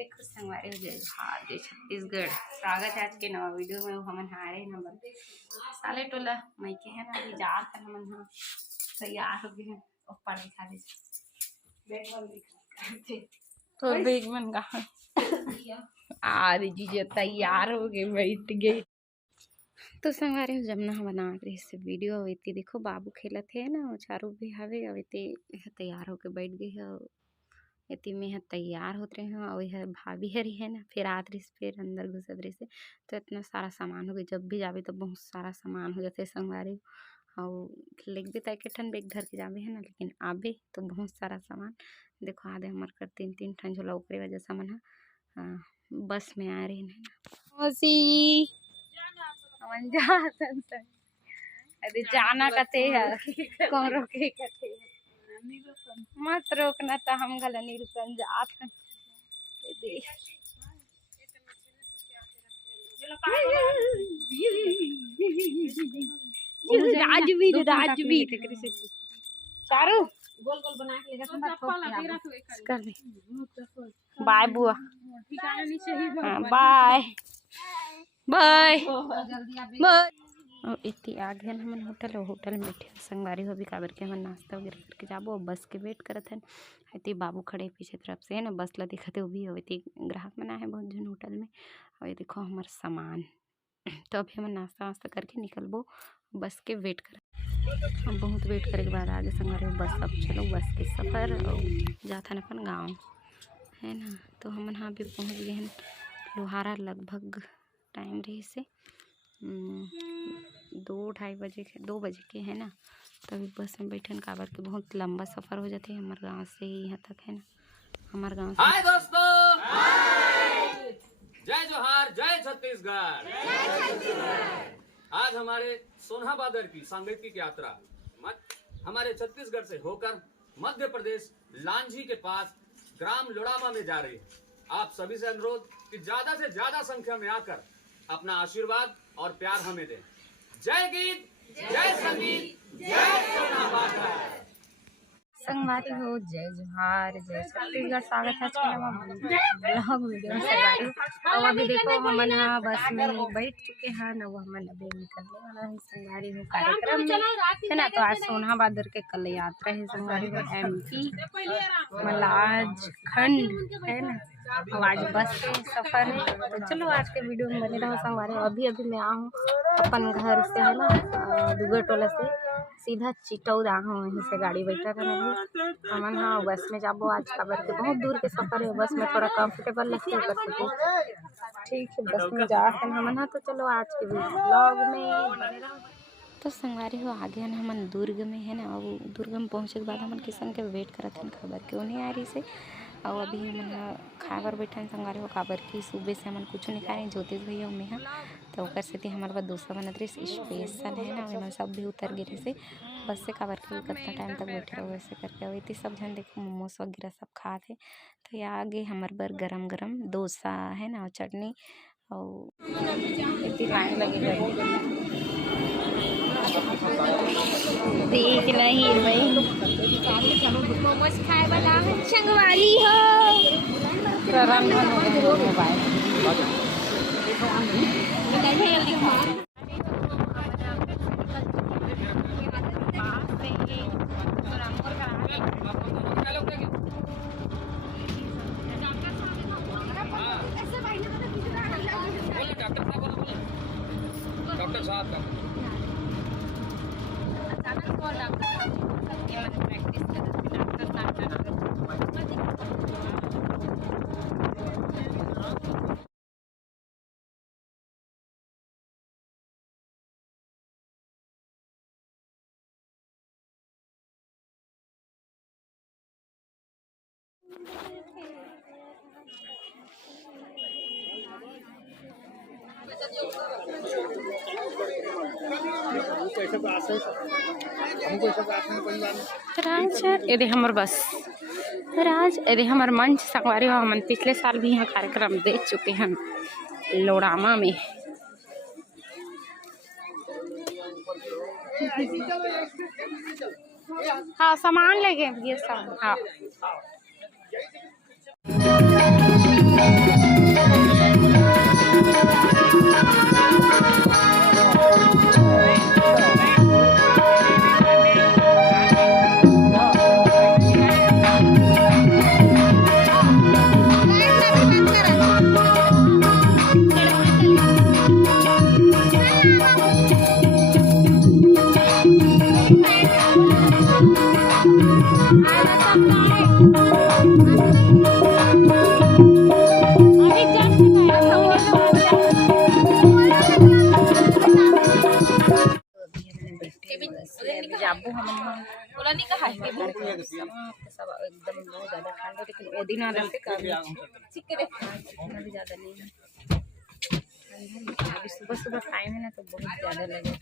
देखो संगवारी जय जोहार जय छत्तीसगढ़। स्वागत है आज के नवा वीडियो में। हमन हारे नंबर साले टोला मई के है ना अभी जात है हमन हां तैयार हो गए हैं ऊपर लिखा दे बैग वाले लिखा तो बैग मन का आज जी तैयार हो गए बैठ गए। तो संगवारी जब ना बना रही से वीडियो अवेती देखो बाबू खेलत है ना चारों भी हवे अवेती तैयार होके बैठ गई है। इतनी में तैयार होते हैं और यह भाभी हरी है ना फिर आत रही फिर अंदर घुसत रही से तो इतना सारा सामान हो गया। जब भी जावे तो बहुत सारा सामान हो जाते संगवारी और लेग भी तय के ठन बेग धर के जावे है ना लेकिन आवे तो बहुत सारा सामान देखो आधे हमार कर तीन ठन झोला ऊपरे वजह से मन बस में आ रही है अरे जाना कते है कौन रोके कते मत रोकना तो हम गला नहीं रुकन जात राजवीर चारू गोल गोल बना के लेगा बाय बुआ बाय बाय बाय। और इतनी आगे हमन होटल में बैठे संगवारी हो भी काबर के हमन नाश्ता वगैरह करके जाबो बस के वेट करत हन। इतनी बाबू खड़े पीछे तरफ से है ना बस ला दिखते वो भी हो इतनी ग्राहक बना है बहुत जन होटल में। और ये देखो हमार सामान तो अभी हमन नाश्ता वास्ता करके निकलबो बस के वेट कर। हम बहुत वेट करे के बाद आगे संगवारी बस अब चलो बस के सफ़र और जाथन अपन गाँव है ना। तो हमन हाँ भी पहुँच गए हैं लोहारा लगभग टाइम रही से 2 बजे के है ना। तो अभी बस में बैठन काबर के बहुत लंबा सफ़र हो जाते हैं हमारे गांव से यहाँ तक है ना। हमारे गांव से हाय दोस्तों जय जोहार जय छत्तीसगढ़। आज हमारे सोनहाबादर की सांगीतिक यात्रा हमारे छत्तीसगढ़ से होकर मध्य प्रदेश लांझी के पास ग्राम लोड़ामा में जा रही है। आप सभी से अनुरोध कि ज्यादा से ज्यादा संख्या में आकर अपना आशीर्वाद और प्यार हमें दें। जय गीत जय संगीत जय सोनहाबादर। संगवारी हो जय जोहार जय छत्तीसगढ़। स्वागत है ब्लॉग वीडियो में संगवारी। और अभी देखो हमन बस में बैठ चुके हैं ना वो हमन अभी निकलने वाला है संगवारी हो कार्यक्रम में है ना। तो आज सोनहाबादर के कल यात्रा है संगवारी हो MP मलाज खंड है ना। और आज बस के सफ़र है तो चलो आज के वीडियो में बने रहो संगवारी। अभी मैं आऊँ अपन घर से है ना दुगर टोला से सीधा चिटौद आऊँ वहीं से गाड़ी बैठा कर हमन हाँ बस में जाबो आज काबर के बहुत दूर के सफ़र है। बस में थोड़ा कंफर्टेबल लगते है ठीक है बस में जा हमन हाँ। तो चलो आज के ब्लॉग में बने रहो। तो संगवारी हो आगे हैं हमन दुर्ग में है ना। और दुर्ग में पहुँचे के बाद हमन किसन के वेट करत हैं खबर क्यों नहीं आ रही से। और अभी हमन खाबर बैठन संगवारी हो काबर की सुबह से हमन कुछ नहीं खाए ज्योतिष भैया में हाँ तो ओकर सेती हमारे पास दूसरा बनत रही स्पेशल है ना। हमन सब भी उतर गए से बस से काबर के कितना टाइम तक बैठे रहो वैसे करके। और इतनी सब जन देखो मोमोस वगैरह सब खाते तो ये आगे हमारे बर गरम गरम डोसा है ना और चटनी और इतनी लाइन लगेगा देख नहीं भाई मोमोस खाए वाला है संगवारी हो डॉक्टर साहब का प्रैक्टिस राज यदि हमार बस राज यदि हमार मंच संगवारी हो हमन पिछले साल भी यहाँ कार्यक्रम दे चुके हैं लोड़ामा में। हाँ सामान लेके ये सब हाँ जाबू हम बोला नहीं कहा है कि सब एकदम बहुत ज़्यादा ठंड है, लेकिन वो दिन आने से काफ़ी अभी ज़्यादा नहीं है। अभी सुबह सुबह टाइम है ना, तो बहुत ज़्यादा लगे।